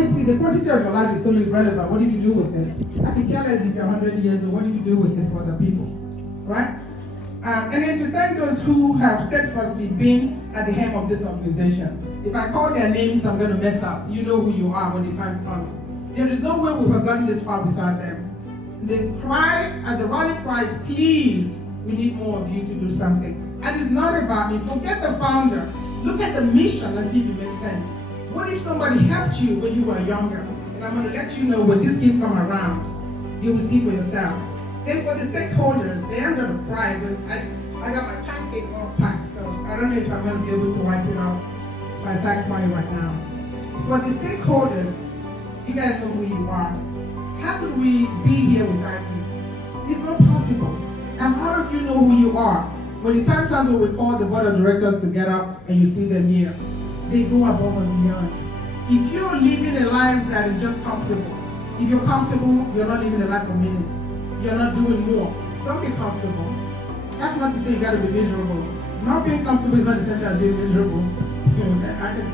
the quantity of your life is totally irrelevant. What do you do with it? I can care less if you're 100 years old. What do you do with it for other people? Right? And then to thank those who have steadfastly been at the helm of this organization. If I call their names, I'm going to mess up. You know who you are when the time comes. There is no way we have gotten this far without them. They cry at the rally cries, please, we need more of you to do something. And it's not about me. Forget the founder. Look at the mission and see if it makes sense. What if somebody helped you when you were younger? And I'm going to let you know when these kids come around, you will see for yourself. Then for the stakeholders, they are going to cry because I got my pancake all packed. So I don't know if I'm going to be able to wipe it off if I start crying right now. For the stakeholders, you guys know who you are. How could we be here without you? It's not possible. And how of you know who you are? When the time comes when we call the board of directors to get up and you see them here, they go above and beyond. If you're living a life that is just comfortable, if you're comfortable, you're not living a life of meaning. You're not doing more. Don't be comfortable. That's not to say you gotta be miserable. Not being comfortable is not the same as being miserable. I can